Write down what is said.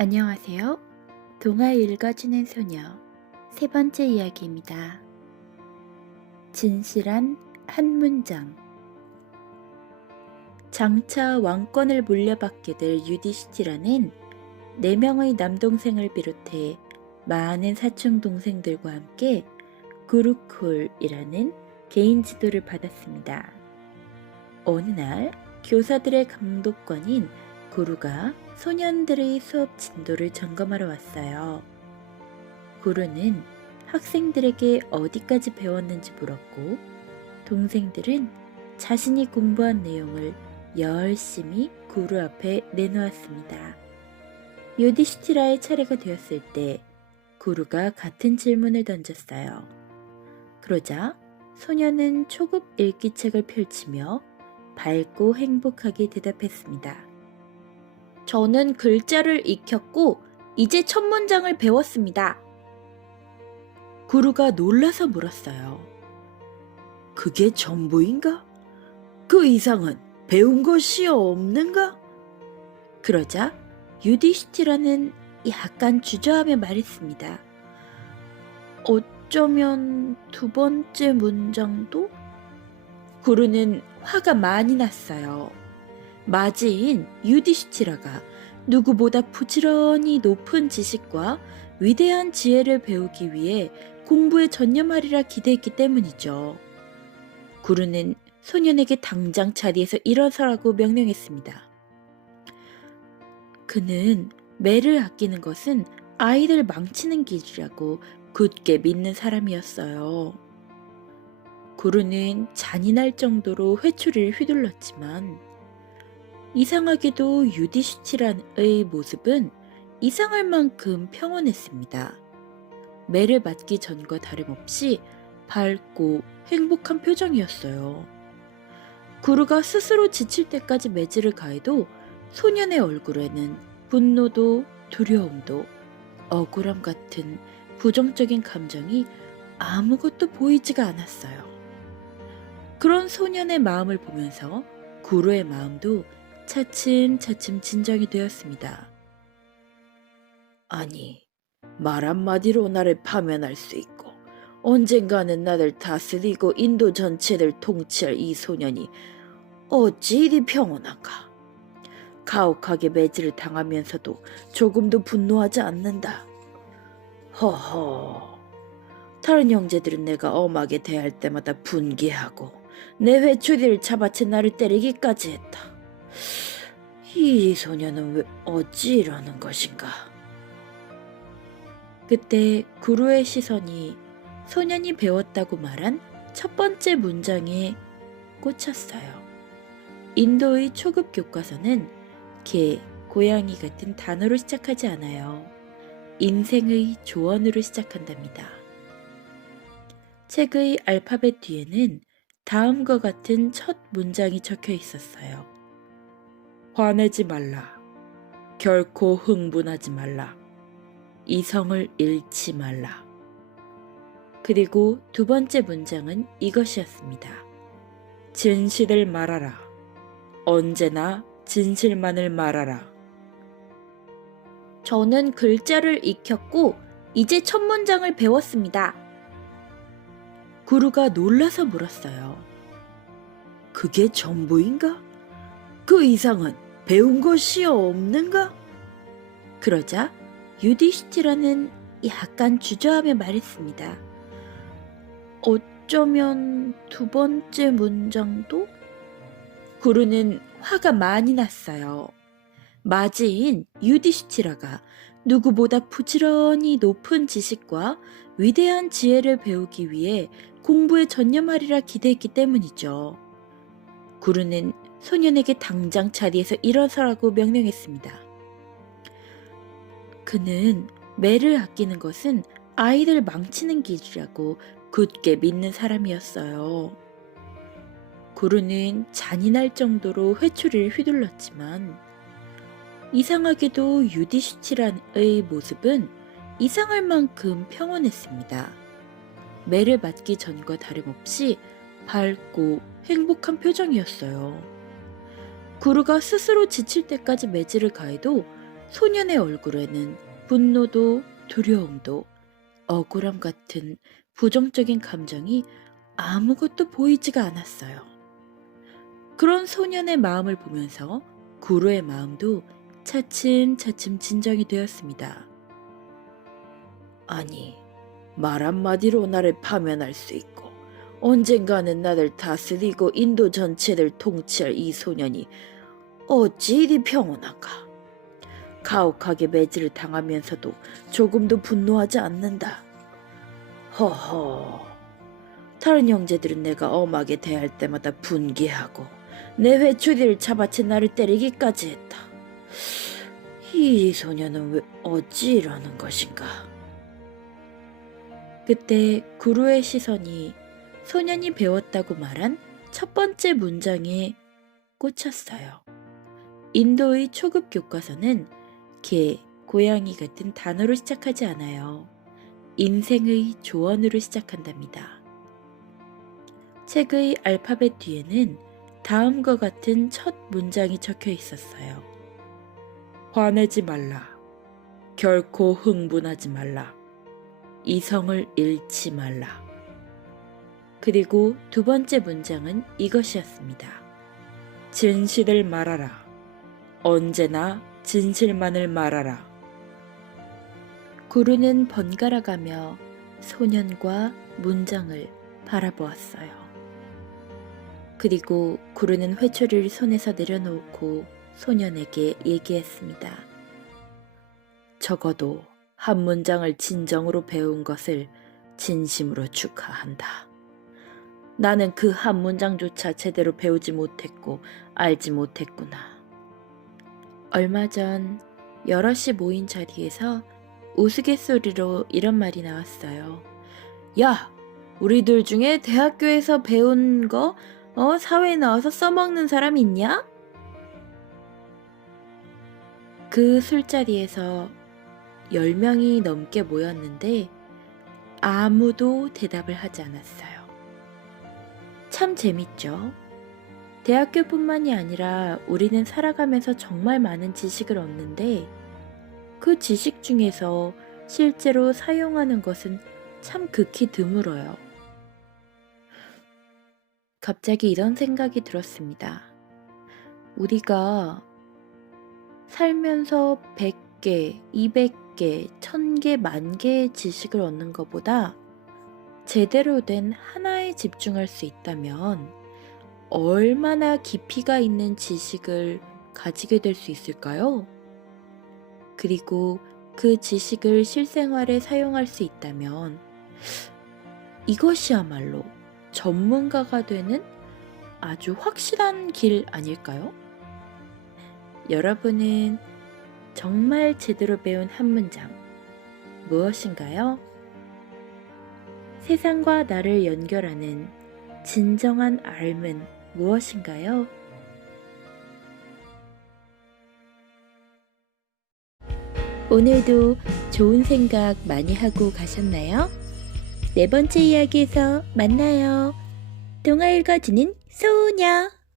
안녕하세요. 동화 읽어주는 소녀 세 번째 이야기입니다. 진실한 한 문장. 장차 왕권을 물려받게 될 유디시티라는 4명의 남동생을 비롯해 많은 사촌동생들과 함께 구루콜이라는 개인 지도를 받았습니다. 어느 날 교사들의 감독관인 구루가 소년들의 수업 진도를 점검하러 왔어요. 구루는 학생들에게 어디까지 배웠는지 물었고, 동생들은 자신이 공부한 내용을 열심히 구루 앞에 내놓았습니다. 요디시티라의 차례가 되었을 때 구루가 같은 질문을 던졌어요. 그러자 소녀는 초급 읽기책을 펼치며 밝고 행복하게 대답했습니다. 저는 글자를 익혔고 이제 첫 문장을 배웠습니다. 구루가 놀라서 물었어요. 그게 전부인가? 그 이상은 배운 것이 없는가? 그러자 유디시티라는 약간 주저하며 말했습니다. 어쩌면 2번째 문장도? 구루는 화가 많이 났어요. 마지인 유디시티라가 누구보다 부지런히 높은 지식과 위대한 지혜를 배우기 위해 공부에 전념하리라 기대했기 때문이죠. 구루는 소년에게 당장 자리에서 일어서라고 명령했습니다. 그는 매를 아끼는 것은 아이들 망치는 길이라고 굳게 믿는 사람이었어요. 구루는 잔인할 정도로 회초리를 휘둘렀지만 이상하게도 유디시티라의 모습은 이상할 만큼 평온했습니다. 매를 맞기 전과 다름없이 밝고 행복한 표정이었어요. 구루가 스스로 지칠 때까지 매질을 가해도 소년의 얼굴에는 분노도 두려움도 억울함 같은 부정적인 감정이 아무것도 보이지가 않았어요. 그런 소년의 마음을 보면서 구루의 마음도 차츰차츰 진정이 되었습니다. 아니, 말 한마디로 나를 파면할 수 있고 언젠가는 나를 다스리고 인도 전체를 통치할 이 소년이 어찌 이리 평온한가? 가혹하게 매질을 당하면서도 조금도 분노하지 않는다. 허허, 다른 형제들은 내가 엄하게 대할 때마다 분개하고 내 회초리를 잡아채 나를 때리기까지 했다. 이 소녀는 왜 어찌 이러는 것인가? 그때 구루의 시선이 소년이 배웠다고 말한 첫 번째 문장에 꽂혔어요. 인도의 초급 교과서는 개, 고양이 같은 단어로 시작하지 않아요. 인생의 조언으로 시작한답니다. 책의 알파벳 뒤에는 다음과 같은 첫 문장이 적혀 있었어요. 화내지 말라. 결코 흥분하지 말라. 이성을 잃지 말라. 그리고 2번째 문장은 이것이었습니다. 진실을 말하라. 언제나 진실만을 말하라. 저는 글자를 익혔고 이제 첫 문장을 배웠습니다. 구루가 놀라서 물었어요. 그게 전부인가? 그 이상은 배운 것이 없는가? 그러자 유디시티라는 약간 주저하며 말했습니다. 어쩌면 2번째 문장도? 구루는 화가 많이 났어요. 마지인 유디시티라가 누구보다 부지런히 높은 지식과 위대한 지혜를 배우기 위해 공부에 전념하리라 기대했기 때문이죠. 구루는 소년에게 당장 자리에서 일어서라고 명령했습니다. 그는 매를 아끼는 것은 아이들 망치는 길이라고 굳게 믿는 사람이었어요. 구루는 잔인할 정도로 회초리를 휘둘렀지만 이상하게도 유디시티라의 모습은 이상할 만큼 평온했습니다. 매를 맞기 전과 다름없이 밝고 행복한 표정이었어요. 구루가 스스로 지칠 때까지 매질을 가해도 소년의 얼굴에는 분노도 두려움도 억울함 같은 부정적인 감정이 아무것도 보이지가 않았어요. 그런 소년의 마음을 보면서 구루의 마음도 차츰차츰 진정이 되었습니다. 아니, 말 한마디로 나를 파면할 수 있고 언젠가는 나를 다스리고 인도 전체를 통치할 이 소년이 어찌 이리 평온한가? 가혹하게 매질을 당하면서도 조금도 분노하지 않는다. 허허, 다른 형제들은 내가 엄하게 대할 때마다 분개하고 내 회초리를 잡아채 나를 때리기까지 했다. 이 소년은 왜 어찌 이러는 것인가? 그때 구루의 시선이 소년이 배웠다고 말한 첫 번째 문장에 꽂혔어요. 인도의 초급 교과서는 개, 고양이 같은 단어로 시작하지 않아요. 인생의 조언으로 시작한답니다. 책의 알파벳 뒤에는 다음과 같은 첫 문장이 적혀 있었어요. 화내지 말라. 결코 흥분하지 말라. 이성을 잃지 말라. 그리고 두 번째 문장은 이것이었습니다. 진실을 말하라. 언제나 진실만을 말하라. 구루는 번갈아가며 소년과 문장을 바라보았어요. 그리고 구루는 회초리를 손에서 내려놓고 소년에게 얘기했습니다. 적어도 한 문장을 진정으로 배운 것을 진심으로 축하한다. 나는 그 한 문장조차 제대로 배우지 못했고 알지 못했구나. 얼마 전 여럿이 모인 자리에서 우스갯소리로 이런 말이 나왔어요. 야, 우리들 중에 대학교에서 배운 거 사회에 나와서 써먹는 사람 있냐? 그 술자리에서 10명이 넘게 모였는데 아무도 대답을 하지 않았어요. 참 재밌죠? 대학교뿐만이 아니라 우리는 살아가면서 정말 많은 지식을 얻는데 그 지식 중에서 실제로 사용하는 것은 참 극히 드물어요. 갑자기 이런 생각이 들었습니다. 우리가 살면서 100개, 200개, 1000개, 10,000개의 지식을 얻는 것보다 제대로 된 하나에 집중할 수 있다면 얼마나 깊이가 있는 지식을 가지게 될 수 있을까요? 그리고 그 지식을 실생활에 사용할 수 있다면 이것이야말로 전문가가 되는 아주 확실한 길 아닐까요? 여러분은 정말 제대로 배운 한 문장 무엇인가요? 세상과 나를 연결하는 진정한 알은 무엇인가요? 오늘도 좋은 생각 많이 하고 가셨나요? 네 번째 이야기에서 만나요. 동화 읽어주는 소녀.